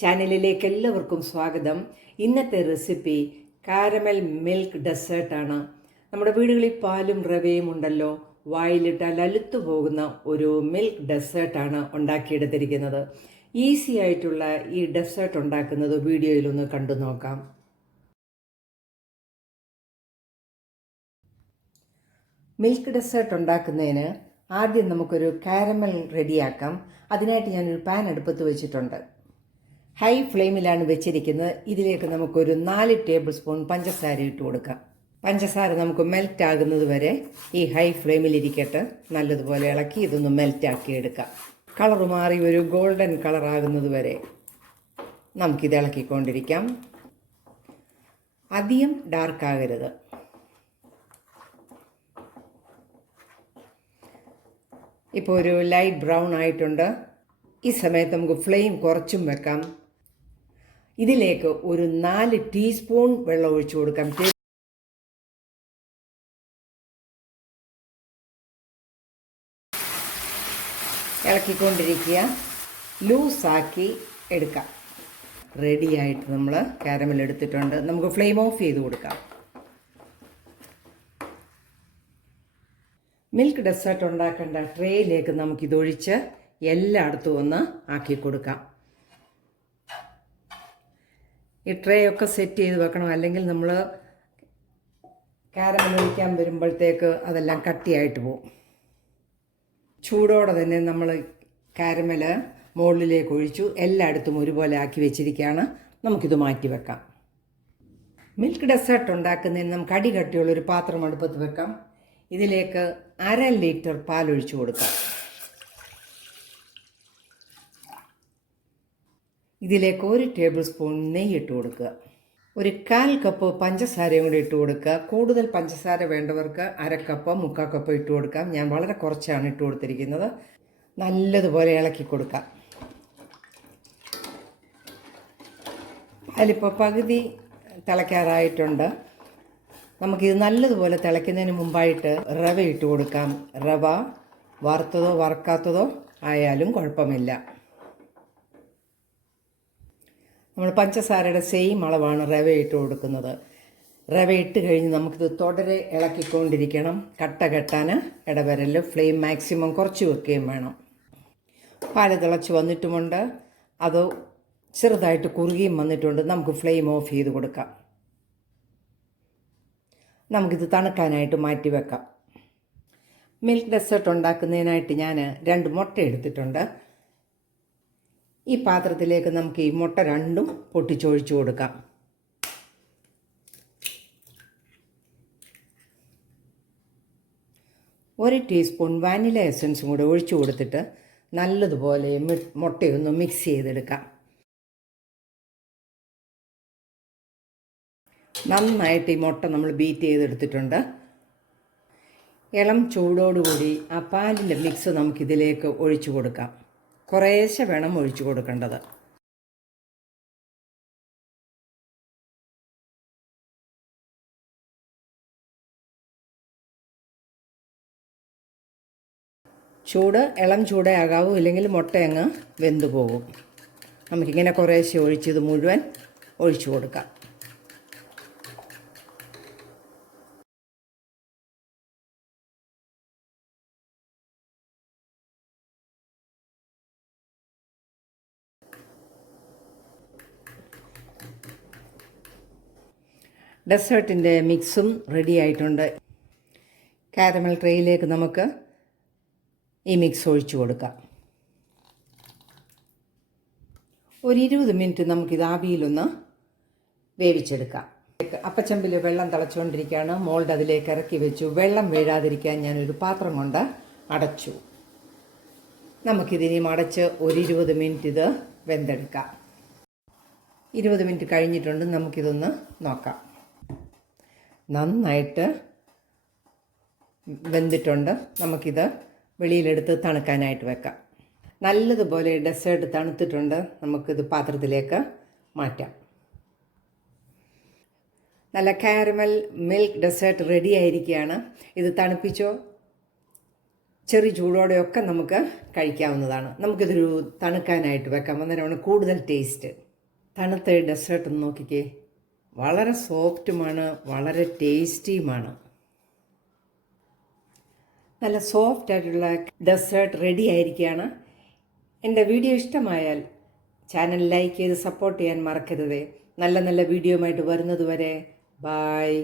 ചാനലിലേക്ക് എല്ലാവർക്കും സ്വാഗതം. ഇന്നത്തെ റെസിപ്പി കാരമൽ മിൽക്ക് ഡെസേർട്ടാണ്. നമ്മുടെ വീടുകളിൽ പാലും റവയും ഉണ്ടല്ലോ, വായിലിട്ടാൽ അലുത്തു പോകുന്ന ഒരു മിൽക്ക് ഡെസേർട്ടാണ് ഉണ്ടാക്കിയെടുത്തിരിക്കുന്നത്. ഈസി ആയിട്ടുള്ള ഈ ഡെസേർട്ട് ഉണ്ടാക്കുന്നത് വീഡിയോയിലൊന്ന് കണ്ടു നോക്കാം. മിൽക്ക് ഡെസേർട്ട് ഉണ്ടാക്കുന്നതിന് ആദ്യം നമുക്കൊരു കാരമൽ റെഡിയാക്കാം. അതിനായിട്ട് ഞാനൊരു പാൻ അടുപ്പത്ത് വെച്ചിട്ടുണ്ട്. ഹൈ ഫ്ലെയിമിലാണ് വെച്ചിരിക്കുന്നത്. ഇതിലേക്ക് നമുക്കൊരു 4 ടേബിൾ സ്പൂൺ പഞ്ചസാര ഇട്ട് കൊടുക്കാം. പഞ്ചസാര നമുക്ക് മെൽറ്റ് ആകുന്നത് വരെ ഈ ഹൈ ഫ്ലെയിമിലിരിക്കട്ടെ. നല്ലതുപോലെ ഇളക്കി ഇതൊന്ന് മെൽറ്റാക്കി എടുക്കാം. കളർ മാറി ഒരു ഗോൾഡൻ കളർ ആകുന്നത് വരെ നമുക്കിത് ഇളക്കിക്കൊണ്ടിരിക്കാം. അധികം ഡാർക്ക് ആകരുത്. ഇപ്പോൾ ഒരു ലൈറ്റ് ബ്രൗൺ ആയിട്ടുണ്ട്. ഈ സമയത്ത് നമുക്ക് ഫ്ലെയിം കുറച്ചും വെക്കാം. ഇതിലേക്ക് ഒരു 4 ടീസ്പൂൺ വെള്ളം ഒഴിച്ചു കൊടുക്കാം. ഇളക്കിക്കൊണ്ടിരിക്കുക, ലൂസാക്കി എടുക്കാം. റെഡിയായിട്ട് നമ്മൾ കാരമൽ എടുത്തിട്ടുണ്ട്. നമുക്ക് ഫ്ലെയിം ഓഫ് ചെയ്ത് കൊടുക്കാം. മിൽക്ക് ഡെസേർട്ട് ഉണ്ടാക്കേണ്ട ട്രേയിലേക്ക് നമുക്കിതൊഴിച്ച് എല്ലായിടത്തും ഒന്ന് ആക്കി കൊടുക്കാം. ഈ ട്രേ ഒക്കെ സെറ്റ് ചെയ്ത് വെക്കണം, അല്ലെങ്കിൽ നമ്മൾ കാരമൽ ഒഴിക്കാൻ വരുമ്പോഴത്തേക്ക് അതെല്ലാം കട്ടിയായിട്ട് പോകും. ചൂടോടെ തന്നെ നമ്മൾ കാരമൽ മുകളിലേക്ക് ഒഴിച്ചു എല്ലായിടത്തും ഒരുപോലെ ആക്കി വെച്ചിരിക്കുകയാണ്. നമുക്കിത് മാറ്റി വെക്കാം. മിൽക്ക് ഡെസേർട്ട് ഉണ്ടാക്കുന്നതിന് നമുക്ക് അടി കട്ടിയുള്ളൊരു പാത്രം അടുപ്പത്ത് വെക്കാം. ഇതിലേക്ക് 1/2 ലിറ്റർ പാലൊഴിച്ചു കൊടുക്കാം. ഇതിലേക്ക് 1 ടേബിൾ സ്പൂൺ നെയ്യ് ഇട്ട് കൊടുക്കുക. ഒരു 1/4 കപ്പ് പഞ്ചസാരയും കൂടി ഇട്ട് കൊടുക്കുക. കൂടുതൽ പഞ്ചസാര വേണ്ടവർക്ക് 1/2 കപ്പ് 3/4 കപ്പ് ഇട്ട് കൊടുക്കാം. ഞാൻ വളരെ കുറച്ചാണ് ഇട്ട് കൊടുത്തിരിക്കുന്നത്. നല്ലതുപോലെ ഇളക്കി കൊടുക്കാം. അതിലിപ്പോൾ പകുതി തിളയ്ക്കാറായിട്ടുണ്ട്. നമുക്കിത് നല്ലതുപോലെ തിളയ്ക്കുന്നതിന് മുമ്പായിട്ട് റവ ഇട്ട് കൊടുക്കാം. റവ വറുത്തതോ വറുക്കാത്തതോ ആയാലും കുഴപ്പമില്ല. നമ്മൾ പഞ്ചസാരയുടെ സെയിം അളവാണ് റവ ഇട്ട് കൊടുക്കുന്നത്. റവ ഇട്ട് കഴിഞ്ഞ് നമുക്കിത് തുടരെ ഇളക്കിക്കൊണ്ടിരിക്കണം. കട്ട കെട്ടാൻ ഇടവരല്. ഫ്ലെയിം മാക്സിമം കുറച്ച് വെക്കുകയും വേണം. പാല് തിളച്ച് വന്നിട്ടുമുണ്ട്. അത് ചെറുതായിട്ട് കുറുകിയും വന്നിട്ടുണ്ട്. നമുക്ക് ഫ്ലെയിം ഓഫ് ചെയ്ത് കൊടുക്കാം. നമുക്കിത് തണുക്കാനായിട്ട് മാറ്റി വെക്കാം. മിൽക്ക് ഡെസേർട്ട് ഉണ്ടാക്കുന്നതിനായിട്ട് ഞാൻ 2 മുട്ട എടുത്തിട്ടുണ്ട്. ഈ പാത്രത്തിലേക്ക് നമുക്ക് ഈ മുട്ട രണ്ടും പൊട്ടിച്ചൊഴിച്ചു കൊടുക്കാം. ഒരു ടീസ്പൂൺ വാനില എസൻസും കൂടെ ഒഴിച്ചു കൊടുത്തിട്ട് നല്ലതുപോലെ മുട്ടയൊന്ന് മിക്സ് ചെയ്തെടുക്കാം. നന്നായിട്ട് ഈ മുട്ട നമ്മൾ ബീറ്റ് ചെയ്തെടുത്തിട്ടുണ്ട്. ഇളം ചൂടോടുകൂടി ആ പാലിൻ്റെ മിക്സ് നമുക്കിതിലേക്ക് ഒഴിച്ചു കൊടുക്കാം. കുറേശ്ശെ വേണം ഒഴിച്ചു കൊടുക്കേണ്ടത്. ചൂട് ഇളം ചൂടേ ആകാവൂ, ഇല്ലെങ്കിൽ മുട്ട അങ്ങ് വെന്തു പോകും. നമുക്കിങ്ങനെ കുറേശ്ശെ ഒഴിച്ചത് മുഴുവൻ ഒഴിച്ചു കൊടുക്കാം. ഡെസേർട്ടിൻ്റെ മിക്സും റെഡി ആയിട്ടുണ്ട്. കാരമൽ ട്രേയിലേക്ക് നമുക്ക് ഈ മിക്സ് ഒഴിച്ചു കൊടുക്കാം. ഒരു 20 മിനിറ്റ് നമുക്കിത് ആവിയിലൊന്ന് വേവിച്ചെടുക്കാം. അപ്പച്ചമ്പിൽ വെള്ളം തിളച്ചുകൊണ്ടിരിക്കുകയാണ്. മോൾഡ് അതിലേക്ക് ഇറക്കി വെച്ചു. വെള്ളം വീഴാതിരിക്കാൻ ഞാനൊരു പാത്രം കൊണ്ട് അടച്ചു. നമുക്കിതിനെയും അടച്ച് ഒരു 20 മിനിറ്റ് ഇത് വെന്തെടുക്കാം. 20 മിനിറ്റ് കഴിഞ്ഞിട്ടുണ്ട്. നമുക്കിതൊന്ന് നോക്കാം. നന്നായിട്ട് വെന്തിട്ടുണ്ട്. നമുക്കിത് വെളിയിലെടുത്ത് തണുക്കാനായിട്ട് വെക്കാം. നല്ലതുപോലെ ഡെസേർട്ട് തണുത്തിട്ടുണ്ട്. നമുക്കിത് പാത്രത്തിലേക്ക് മാറ്റാം. നല്ല കാരമൽ മിൽക്ക് ഡെസേർട്ട് റെഡി ആയിരിക്കുകയാണ്. ഇത് തണുപ്പിച്ചോ ചെറിയ ചൂടോടെയൊക്കെ നമുക്ക് കഴിക്കാവുന്നതാണ്. നമുക്കിതൊരു തണുക്കാനായിട്ട് വെക്കാം. അന്നേരമാണ് കൂടുതൽ ടേസ്റ്റ്. തണുത്ത ഡെസേർട്ട് ഒന്ന് നോക്കിക്കേ, വളരെ സോഫ്റ്റുമാണ്, വളരെ ടേസ്റ്റിയുമാണ്. നല്ല സോഫ്റ്റ് ആയിട്ടുള്ള ഡെസേർട്ട് റെഡി ആയിരിക്കുകയാണ്. എൻ്റെ വീഡിയോ ഇഷ്ടമായാൽ ചാനൽ ലൈക്ക് ചെയ്ത് സപ്പോർട്ട് ചെയ്യാൻ മറക്കരുത്. നല്ല നല്ല വീഡിയോയുമായിട്ട് വരുന്നത് വരെ ബായ്.